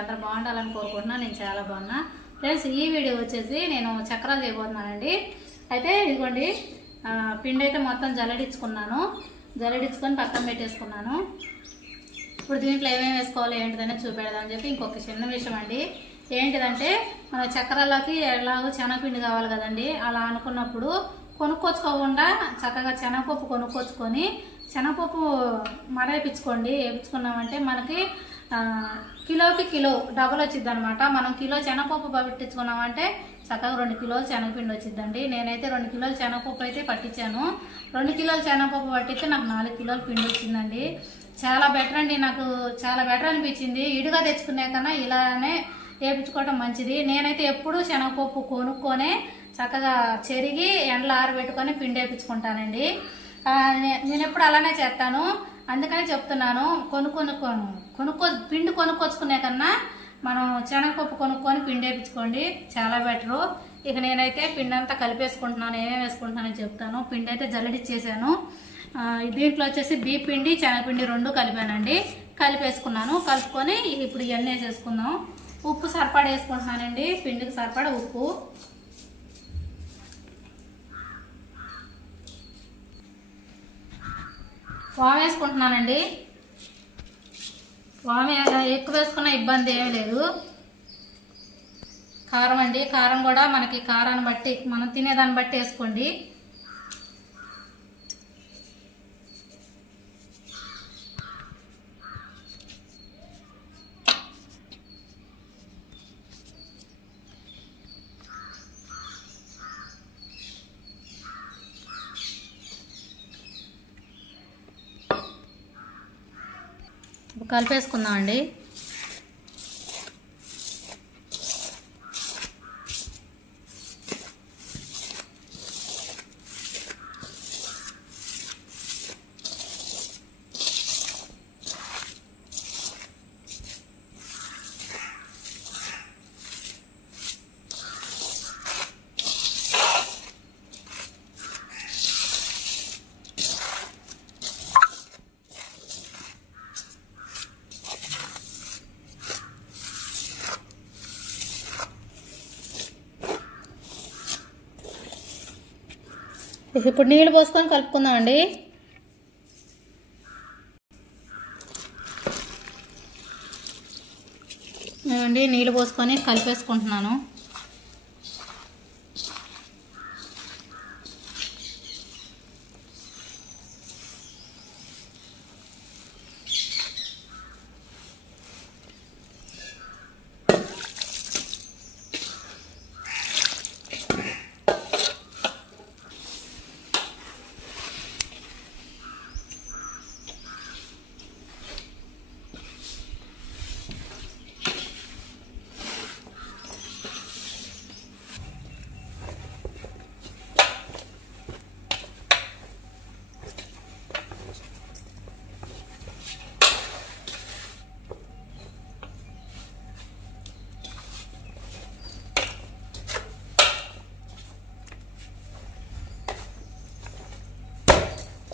అందరూ బాగుండాలని కోరుకుంటున్నాను. నేను చాలా బాగున్నా ఫ్రెండ్స్. ఈ వీడియో వచ్చేసి నేను చక్రాలు చేయబోతున్నానండి. అయితే ఇదిగోండి పిండి అయితే మొత్తం జల్లడించుకున్నాను. జల్లడించుకొని పక్కన పెట్టేసుకున్నాను. ఇప్పుడు దీంట్లో ఏమేమి వేసుకోవాలి ఏంటిదని చూపెడదామని చెప్పి ఇంకొక చిన్న విషయం అండి. ఏంటిదంటే మన చక్రాలకి ఎలాగో శనగపిండి కావాలి కదండి. అలా అనుకున్నప్పుడు కొనుక్కొచ్చుకోకుండా చక్కగా శనగపప్పు కొనుక్కొచ్చుకొని శనగపప్పు మరేపించుకోండి. వేపించుకున్నామంటే మనకి కిలోకి కిలో డబల్ వచ్చిద్ది అనమాట. మనం కిలో శనగపప్పు పట్టించుకున్నామంటే చక్కగా 2 కిలోలు శనగపిండి వచ్చిద్దండి. నేనైతే 2 కిలోలు శనగపప్పు అయితే పట్టించాను. 2 కిలోలు శనగపప్పు పట్టిస్తే నాకు 4 కిలోలు పిండి వచ్చిందండి. చాలా బెటర్ అండి. నాకు చాలా బెటర్ అనిపించింది. ఇడుగా తెచ్చుకునే కన్నా ఇలానే వేపించుకోవడం మంచిది. నేనైతే ఎప్పుడూ శనగపప్పు కొనుక్కొనే చక్కగా చెరిగి ఎండలో ఆరబెట్టుకొని పిండి వేపించుకుంటానండి. నేను ఎప్పుడు అలానే చేస్తాను. అందుకని చెప్తున్నాను, పిండి కొనుక్కొచ్చుకునే కన్నా మనం శనగపప్పు కొనుక్కొని పిండి వేపించుకోండి, చాలా బెటరు. ఇక నేనైతే పిండి అంతా కలిపేసుకుంటున్నాను. ఏమేమి వేసుకుంటున్నానని చెప్తాను. పిండి అయితే జల్లడిచ్చేసాను. దీంట్లో వచ్చేసి బియ్య పిండి శనగపిండి 2 కలిపానండి. కలిపేసుకున్నాను. కలుపుకొని ఇప్పుడు ఇవన్నీ వేసేసుకుందాం. ఉప్పు సరిపడా వేసుకుంటున్నానండి. పిండికి సరిపడా ఉప్పు, వాము వేసుకుంటున్నానండి. వాము ఎక్కువ వేసుకున్న ఇబ్బంది ఏమీ లేదు. కారం అండి, కారం కూడా మనకి కారాన్ని బట్టి మనం తినేదాన్ని బట్టి వేసుకోండి. కలిపేసుకుందాం అండి. ఇప్పుడు నీళ్ళు పోసుకొని కలుపుకుందాం అండి. నీళ్ళు పోసుకొని కలిపేసుకుంటున్నాను.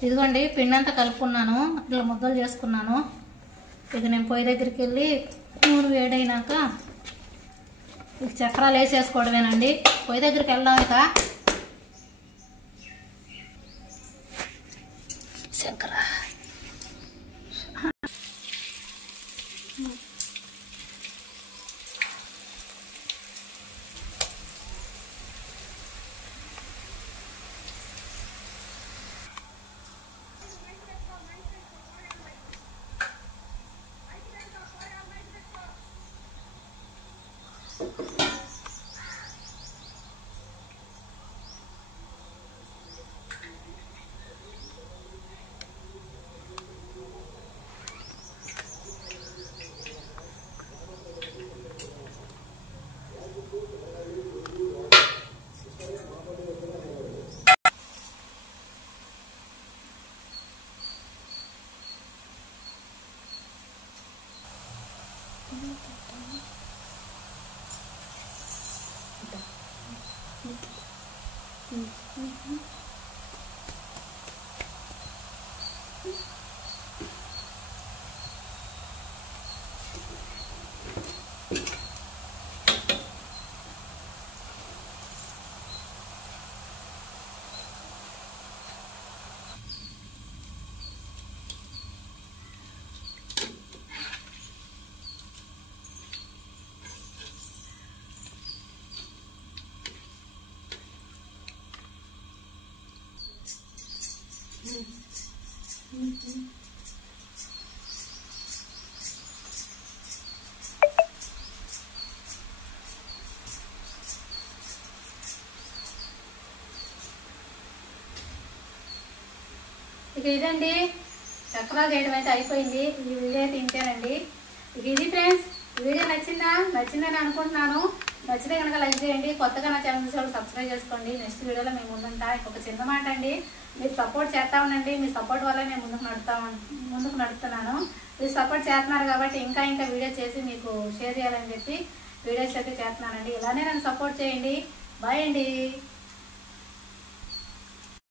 ఇదిగోండి పిండి అంతా కలుపుకున్నాను. ఇట్లా ముద్దలు చేసుకున్నాను. ఇక నేను పొయ్యి దగ్గరికి వెళ్ళి నూనె వేడైనాక ఇక చక్రాలు వేసేసుకోవడమేనండి. పొయ్యి దగ్గరికి వెళ్దాం. ఇక చక్ర ఇక ఇదండి చక్రాలు చేయడం అయితే అయిపోయింది. ఈ వీడియో అయితే ఇంతేనండి. ఇక ఇది ఫ్రెండ్స్, వీడియో నచ్చిందని అనుకుంటున్నాను. నచ్చితే కనుక లైక్ చేయండి. కొత్తగా నా ఛానల్ చూసి సబ్స్క్రైబ్ చేసుకోండి. నెక్స్ట్ వీడియోలో మేము ముందుంటా. ఇంకొక చిన్న మాట అండి, మీరు సపోర్ట్ చేస్తా ఉండండి. మీ సపోర్ట్ వల్ల నేను ముందుకు నడుపుతున్నాను. మీరు సపోర్ట్ చేస్తున్నారు కాబట్టి ఇంకా వీడియో చేసి మీకు షేర్ చేయాలని చెప్పి వీడియోస్ అయితే చేస్తున్నానండి. ఇలానే నన్ను సపోర్ట్ చేయండి. బాయ్ అండి.